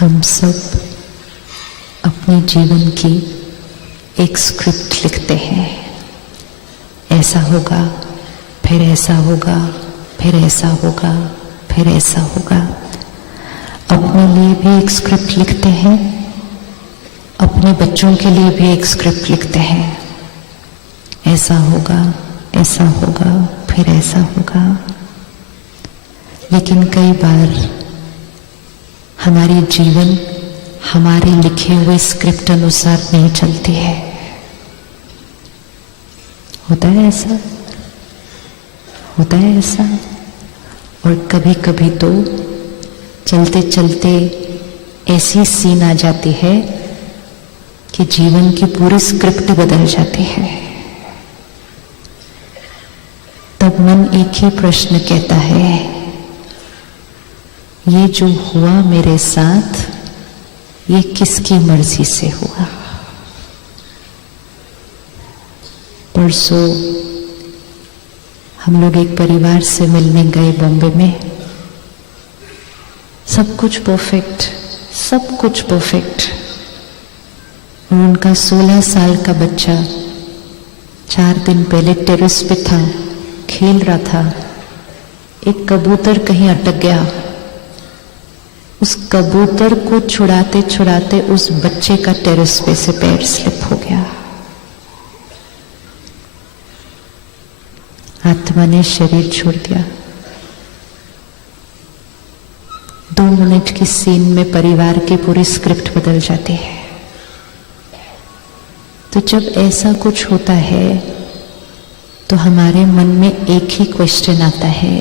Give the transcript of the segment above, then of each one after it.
हम सब अपने जीवन की एक स्क्रिप्ट लिखते हैं। ऐसा होगा, फिर ऐसा होगा, फिर ऐसा होगा, फिर ऐसा होगा। अपने लिए भी एक स्क्रिप्ट लिखते हैं, अपने बच्चों के लिए भी एक स्क्रिप्ट लिखते हैं। ऐसा होगा, ऐसा होगा, फिर ऐसा होगा। लेकिन कई बार हमारी जीवन हमारे लिखे हुए स्क्रिप्ट अनुसार नहीं चलती है। होता है ऐसा, होता है ऐसा। और कभी कभी तो चलते चलते ऐसी सीन आ जाती है कि जीवन की पूरी स्क्रिप्ट बदल जाती है। तब मन एक ही प्रश्न कहता है, ये जो हुआ मेरे साथ, ये किसकी मर्जी से हुआ? परसों हम लोग एक परिवार से मिलने गए बॉम्बे में। सब कुछ परफेक्ट, सब कुछ परफेक्ट। और उनका 16 साल का बच्चा 4 दिन पहले टेरेस पे था, खेल रहा था। एक कबूतर कहीं अटक गया। उस कबूतर को छुड़ाते छुड़ाते उस बच्चे का टेरेस पे से पैर स्लिप हो गया। आत्मा ने शरीर छोड़ दिया। 2 मिनट की सीन में परिवार की पूरी स्क्रिप्ट बदल जाती है। तो जब ऐसा कुछ होता है तो हमारे मन में एक ही क्वेश्चन आता है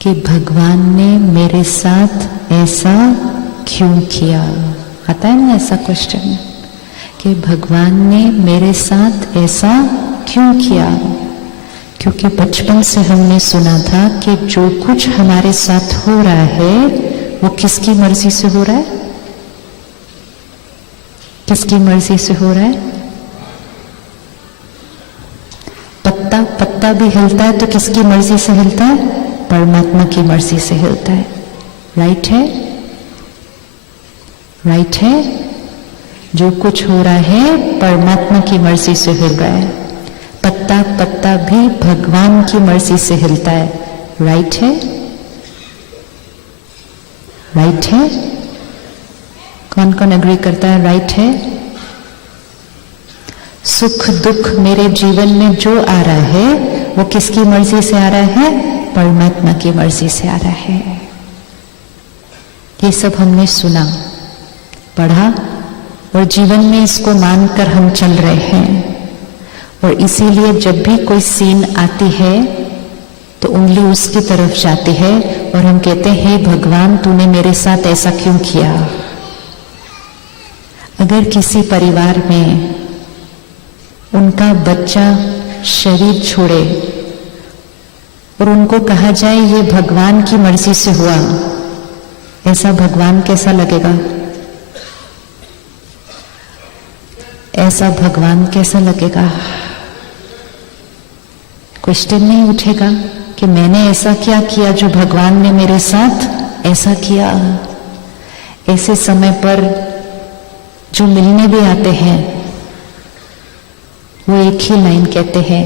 कि भगवान ने मेरे साथ ऐसा क्यों किया? आता है ना ऐसा क्वेश्चन कि भगवान ने मेरे साथ ऐसा क्यों किया? क्योंकि बचपन से हमने सुना था कि जो कुछ हमारे साथ हो रहा है वो किसकी मर्जी से हो रहा है? किसकी मर्जी से हो रहा है? पत्ता पत्ता भी हिलता है तो किसकी मर्जी से हिलता है? परमात्मा की मर्जी से हिलता है। राइट है? राइट है? जो कुछ हो रहा है परमात्मा की मर्जी से हिल रहा है। पत्ता पत्ता भी भगवान की मर्जी से हिलता है। राइट है? राइट है? कौन कौन एग्री करता है? राइट है? सुख दुख मेरे जीवन में जो आ रहा है वो किसकी मर्जी से आ रहा है? परमात्मा की मर्जी से आ रहा है। ये सब हमने सुना, पढ़ा और जीवन में इसको मानकर हम चल रहे हैं। और इसीलिए जब भी कोई सीन आती है तो उंगली उसकी तरफ जाती है और हम कहते हैं, हे भगवान तूने मेरे साथ ऐसा क्यों किया? अगर किसी परिवार में उनका बच्चा शरीर छोड़े और उनको कहा जाए ये भगवान की मर्जी से हुआ, ऐसा भगवान कैसा लगेगा? ऐसा भगवान कैसा लगेगा? क्वेश्चन नहीं उठेगा कि मैंने ऐसा क्या किया जो भगवान ने मेरे साथ ऐसा किया? ऐसे समय पर जो मिलने भी आते हैं वो एक ही लाइन कहते हैं,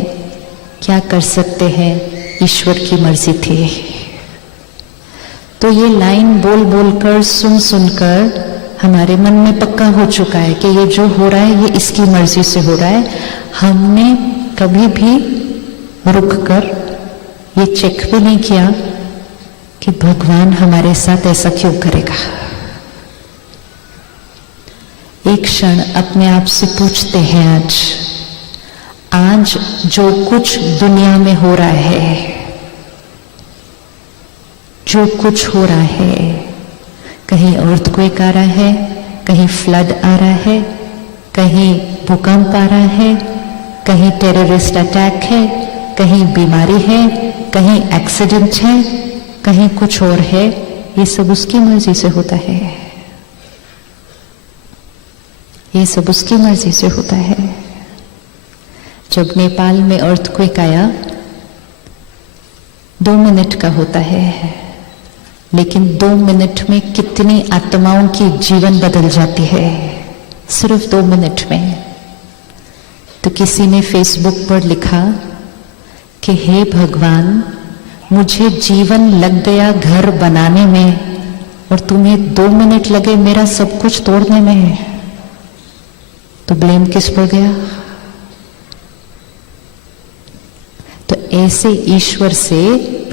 क्या कर सकते हैं, ईश्वर की मर्जी थी। तो ये लाइन बोल बोलकर सुन सुनकर हमारे मन में पक्का हो चुका है कि ये जो हो रहा है ये इसकी मर्जी से हो रहा है। हमने कभी भी रुककर ये चेक भी नहीं किया कि भगवान हमारे साथ ऐसा क्यों करेगा। एक क्षण अपने आप से पूछते हैं, आज जो कुछ दुनिया में हो रहा है, जो कुछ हो रहा है, कहीं अर्थक्वेक आ रहा है, कहीं फ्लड आ रहा है, कहीं भूकंप आ रहा है, कहीं टेररिस्ट अटैक है, कहीं बीमारी है, कहीं एक्सीडेंट है, कहीं कुछ और है, ये सब उसकी मर्जी से होता है। ये सब उसकी मर्जी से होता है। जब नेपाल में अर्थक्वेक आया 2 मिनट का होता है, लेकिन 2 मिनट में कितनी आत्माओं की जीवन बदल जाती है, सिर्फ 2 मिनट में। तो किसी ने फेसबुक पर लिखा कि हे भगवान, मुझे जीवन लग गया घर बनाने में और तुम्हें 2 मिनट लगे मेरा सब कुछ तोड़ने में, तो ब्लेम किस पर गया? तो ऐसे ईश्वर से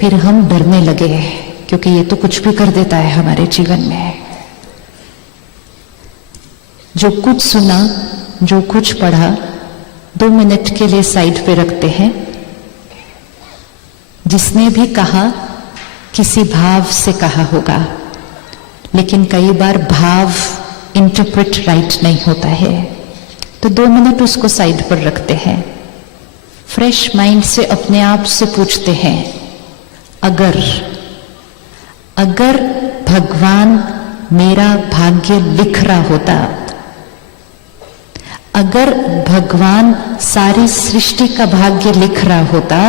फिर हम डरने लगे, क्योंकि ये तो कुछ भी कर देता है हमारे जीवन में। जो कुछ सुना, जो कुछ पढ़ा, 2 मिनट के लिए साइड पे रखते हैं। जिसने भी कहा किसी भाव से कहा होगा, लेकिन कई बार भाव इंटरप्रेट राइट नहीं होता है, तो 2 मिनट उसको साइड पर रखते हैं। फ्रेश माइंड से अपने आप से पूछते हैं, अगर भगवान मेरा भाग्य लिख रहा होता, अगर भगवान सारी सृष्टि का भाग्य लिख रहा होता,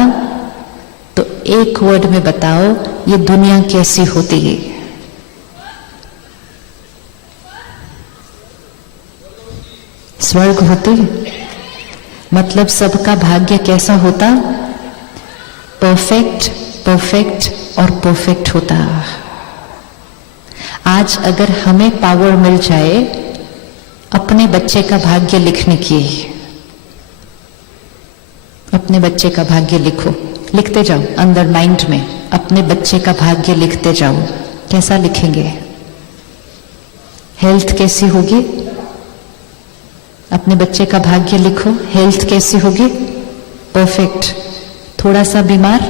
तो एक वर्ड में बताओ ये दुनिया कैसी होती है? स्वर्ग होती? मतलब सबका भाग्य कैसा होता? परफेक्ट, परफेक्ट और परफेक्ट होता। आज अगर हमें पावर मिल जाए अपने बच्चे का भाग्य लिखने की, अपने बच्चे का भाग्य लिखो, लिखते जाओ अंदर माइंड में, अपने बच्चे का भाग्य लिखते जाओ। कैसा लिखेंगे? हेल्थ कैसी होगी? अपने बच्चे का भाग्य लिखो, हेल्थ कैसी होगी? परफेक्ट। थोड़ा सा बीमार,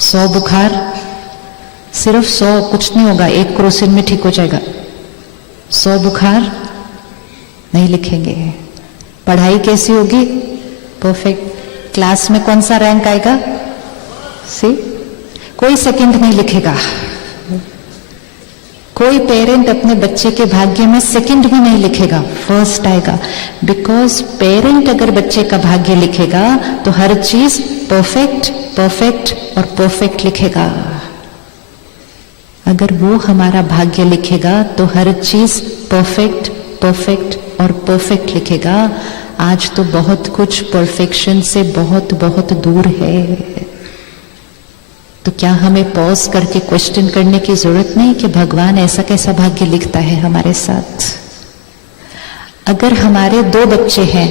100 बुखार, सिर्फ 100, कुछ नहीं होगा, 1 क्रोसिन में ठीक हो जाएगा। 100 बुखार नहीं लिखेंगे। पढ़ाई कैसी होगी? परफेक्ट। क्लास में कौन सा रैंक आएगा? सी। कोई सेकंड नहीं लिखेगा। कोई पेरेंट अपने बच्चे के भाग्य में सेकंड भी नहीं लिखेगा, फर्स्ट आएगा। बिकॉज पेरेंट अगर बच्चे का भाग्य लिखेगा तो हर चीज परफेक्ट, परफेक्ट और परफेक्ट लिखेगा। अगर वो हमारा भाग्य लिखेगा तो हर चीज परफेक्ट, परफेक्ट और परफेक्ट लिखेगा। आज तो बहुत कुछ परफेक्शन से बहुत बहुत दूर है। तो क्या हमें पॉज करके क्वेश्चन करने की जरूरत नहीं कि भगवान ऐसा कैसा भाग्य लिखता है हमारे साथ? अगर हमारे 2 बच्चे हैं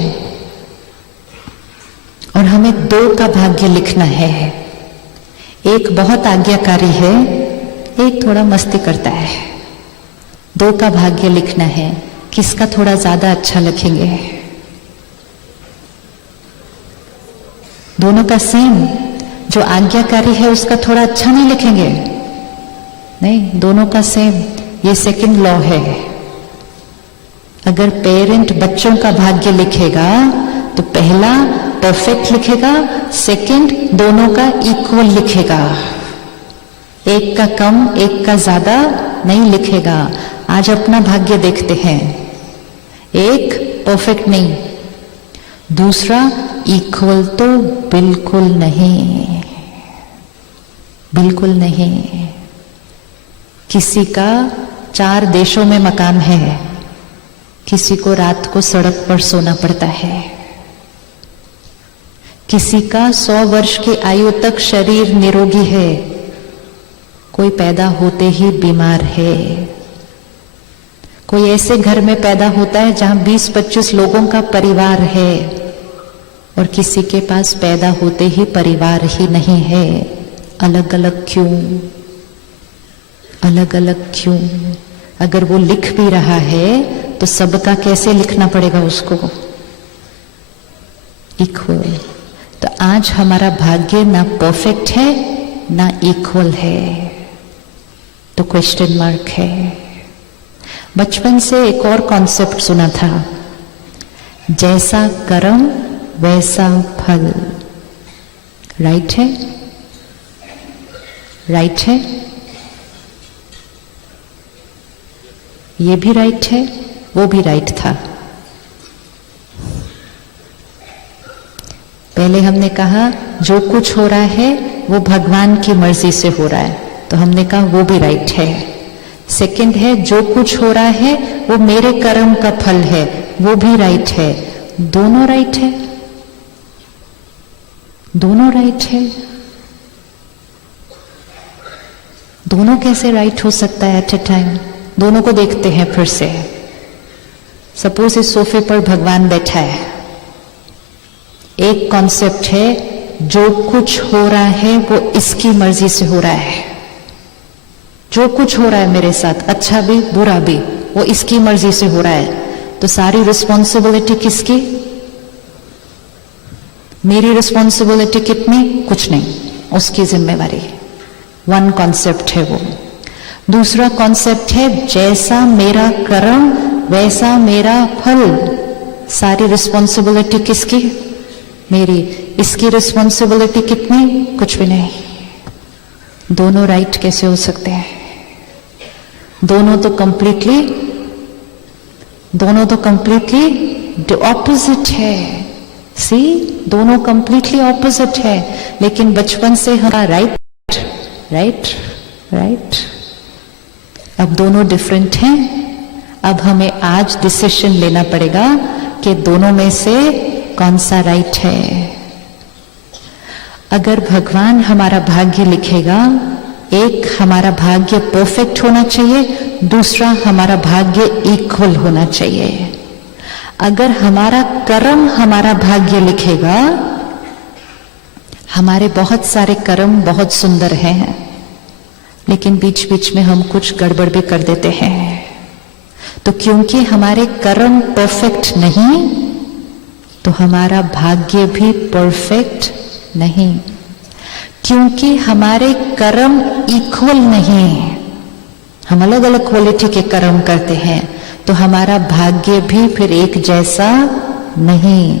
और हमें 2 का भाग्य लिखना है, एक बहुत आज्ञाकारी है, एक थोड़ा मस्ती करता है, 2 का भाग्य लिखना है, किसका थोड़ा ज्यादा अच्छा लिखेंगे? दोनों का सेम। जो आज्ञाकारी है उसका थोड़ा अच्छा नहीं लिखेंगे? नहीं, दोनों का सेम। ये सेकंड लॉ है। अगर पेरेंट बच्चों का भाग्य लिखेगा तो पहला परफेक्ट लिखेगा, सेकंड दोनों का इक्वल लिखेगा। एक का कम, एक का ज्यादा नहीं लिखेगा। आज अपना भाग्य देखते हैं, एक परफेक्ट नहीं, दूसरा इक्वल तो बिल्कुल नहीं, बिल्कुल नहीं। किसी का 4 देशों में मकान है, किसी को रात को सड़क पर सोना पड़ता है, किसी का 100 वर्ष की आयु तक शरीर निरोगी है, कोई पैदा होते ही बीमार है, कोई ऐसे घर में पैदा होता है जहां 20-25 लोगों का परिवार है, और किसी के पास पैदा होते ही परिवार ही नहीं है। अलग अलग क्यों? अलग अलग क्यों? अगर वो लिख भी रहा है तो सबका कैसे लिखना पड़ेगा उसको? इक्वल। तो आज हमारा भाग्य ना परफेक्ट है ना इक्वल है, तो क्वेश्चन मार्क है। बचपन से एक और कॉन्सेप्ट सुना था, जैसा कर्म वैसा फल। राइट है? राइट है? ये भी राइट है, वो भी राइट था। पहले हमने कहा जो कुछ हो रहा है वो भगवान की मर्जी से हो रहा है, तो हमने कहा वो भी राइट है। सेकंड है जो कुछ हो रहा है वो मेरे कर्म का फल है, वो भी राइट है। दोनों राइट है, दोनों राइट है। दोनों कैसे राइट हो सकता है एट ए टाइम? दोनों को देखते हैं फिर से। सपोज इस सोफे पर भगवान बैठा है, एक कॉन्सेप्ट है जो कुछ हो रहा है वो इसकी मर्जी से हो रहा है। जो कुछ हो रहा है मेरे साथ, अच्छा भी बुरा भी, वो इसकी मर्जी से हो रहा है। तो सारी रिस्पॉन्सिबिलिटी किसकी? मेरी रिस्पॉन्सिबिलिटी कितनी? कुछ नहीं, उसकी जिम्मेवारी। वन कॉन्सेप्ट है वो। दूसरा कॉन्सेप्ट है जैसा मेरा कर्म वैसा मेरा फल। सारी रिस्पॉन्सिबिलिटी किसकी? मेरी। इसकी रिस्पॉन्सिबिलिटी कितनी? कुछ भी नहीं। दोनों राइट कैसे हो सकते हैं? दोनों तो कंप्लीटली ऑपोजिट है। सी, दोनों कंप्लीटली ऑपोजिट है, लेकिन बचपन से हमारा राइट। अब दोनों डिफरेंट हैं। अब हमें आज डिसीजन लेना पड़ेगा कि दोनों में से कौन सा राइट है। अगर भगवान हमारा भाग्य लिखेगा, एक हमारा भाग्य परफेक्ट होना चाहिए, दूसरा हमारा भाग्य इक्वल होना चाहिए। अगर हमारा कर्म हमारा भाग्य लिखेगा, हमारे बहुत सारे कर्म बहुत सुंदर हैं, लेकिन बीच बीच में हम कुछ गड़बड़ भी कर देते हैं। तो क्योंकि हमारे कर्म परफेक्ट नहीं, तो हमारा भाग्य भी परफेक्ट नहीं। क्योंकि हमारे कर्म इक्वल नहीं, हम अलग अलग क्वालिटी के कर्म करते हैं, तो हमारा भाग्य भी फिर एक जैसा नहीं।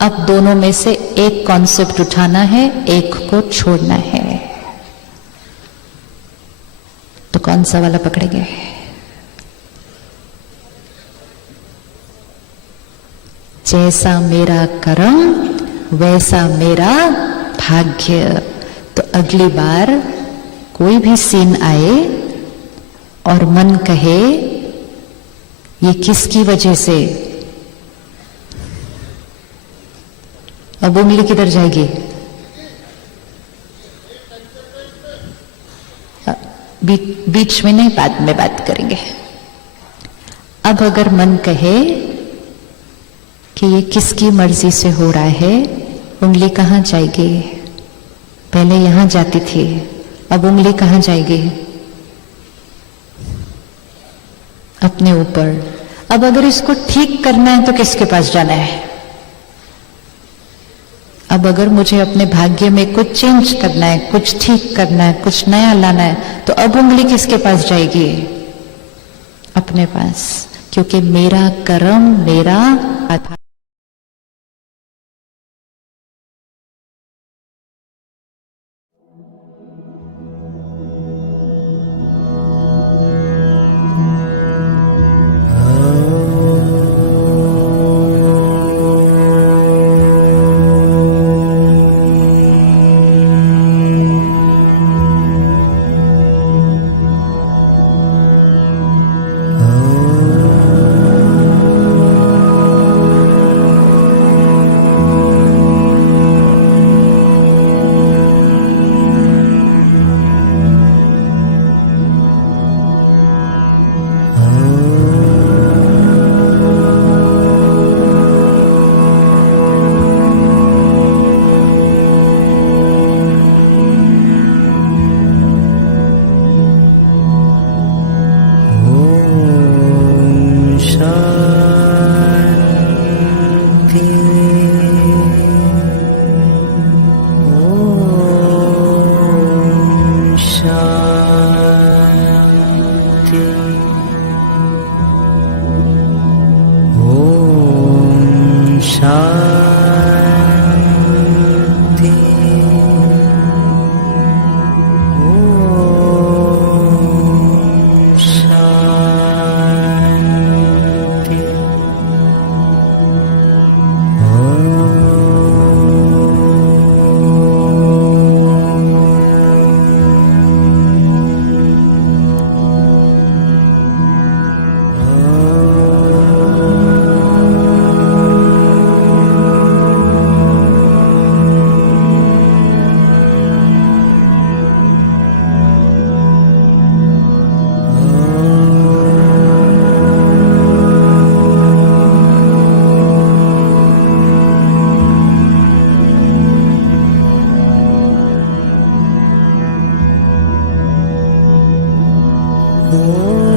अब दोनों में से एक कॉन्सेप्ट उठाना है, एक को छोड़ना है। तो कौन सा वाला पकड़ेंगे? जैसा मेरा कर्म वैसा मेरा भाग्य। तो अगली बार कोई भी सीन आए और मन कहे ये किसकी वजह से, अब उंगली किधर जाएगी? बीच में नहीं, बाद में बात करेंगे। अब अगर मन कहे कि ये किसकी मर्जी से हो रहा है, उंगली कहां जाएगी? पहले यहां जाती थी, अब उंगली कहां जाएगी? अपने ऊपर। अब अगर इसको ठीक करना है तो किसके पास जाना है? अब अगर मुझे अपने भाग्य में कुछ चेंज करना है, कुछ ठीक करना है, कुछ नया लाना है, तो अब उंगली किसके पास जाएगी? अपने पास। क्योंकि मेरा कर्म मेरा ओ